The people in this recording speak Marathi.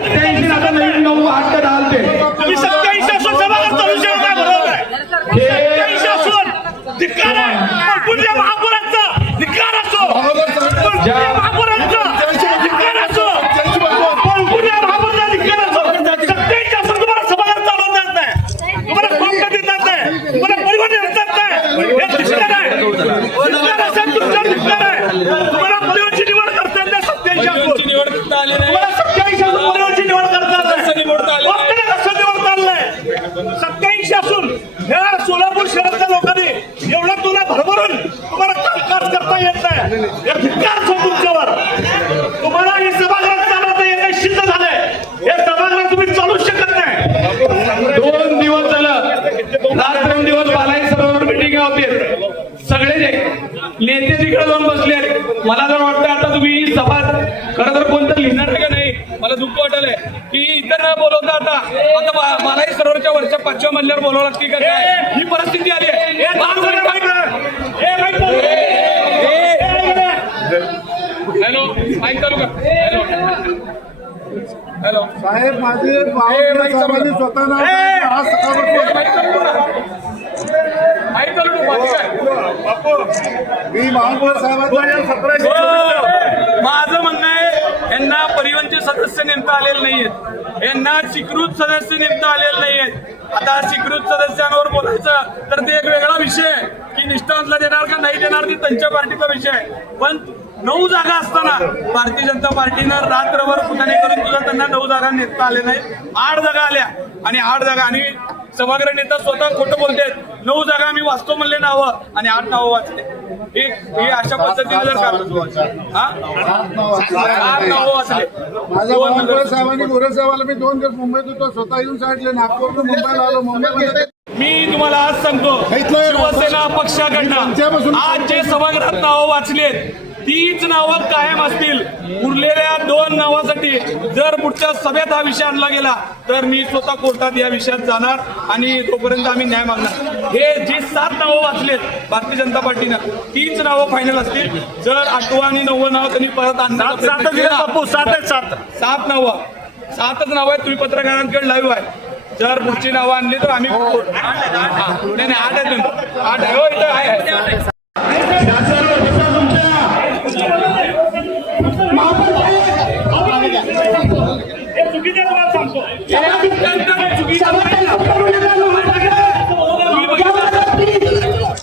Thank हे धिक्कार तुमच्यावर तुम्हाला हे चालवता सिद्ध झालंय. हे तुम्ही चालू शकत नाही. दोन दिवस झालं. मिटिंग होते. सगळे नेते तिकडे जाऊन बसले मला जर वाटतं आता तुम्ही ही सभा खरं तर कोणतं लिहिणार का नाही मला दुःख वाटलंय. की इतर न बोलवता आता आता मलाही सरोवरच्या वरच्या पाचव्या मजल्यावर बोलावं लागते का काय? ही परिस्थिती आली आहे. हॅलो माईक चालू का? हॅलो. हॅलो. साहेब माझे स्वतः माईक चालू मी महापौर साहेबांचा हो. माझं म्हणणं आहे यांना परिवहनचे सदस्य नेमता आलेले नाहीयेत. यांना स्वीकृत सदस्य नेमता आलेले नाहीयेत. आता स्वीकृत सदस्यांवर बोलायचं तर ते एक वेगळा विषय आहे. की देणार का? नाही देणार ते त्यांच्या पार्टीचा विषय आहे. पण नऊ जागा असताना भारतीय जनता पार्टीनं रात्रभर पुतणे करून सुद्धा त्यांना नऊ जागा नेता आले नाही आठ जागा आल्या. आणि आठ जागा आणि सभागृह नेता स्वतः खोटं बोलतायत नऊ जागा आम्ही वाचतो म्हणले नावं आणि आठ नावं वाचले. हे अशा पद्धतीने जर का वाचले. माझ्या साहेबांनी गोरे साहेबाला मी दोन दिवस मुंबईत होतो. स्वतः येऊन सांगितले नागपूर मुंबईला आलो. मुंबईमध्ये मी तुम्हाला आज सांगतो शिवसेना पक्षाकडनं आज जे सभागृहात नावं वाचलेत तीच नावं कायम असतील. उरलेल्या दोन नावासाठी जर पुढच्या सभेत हा विषय आणला गेला तर मी स्वतः कोर्टात या विषयात जाणार आणि तोपर्यंत आम्ही न्याय मागणार. हे जी सात नावं वाचलेत भारतीय जनता पार्टीनं तीच नावं फायनल असतील. जर आठवं आणि नववं नाव त्यांनी परत आहेत सात सात. नावं. सातच नावं आहेत तुम्ही पत्रकारांकडे लाईव्ह आहे. जर पुढची नावं आणली तर आम्ही हो. नाही आठ आठ हो इथं आहे. चुकीच्या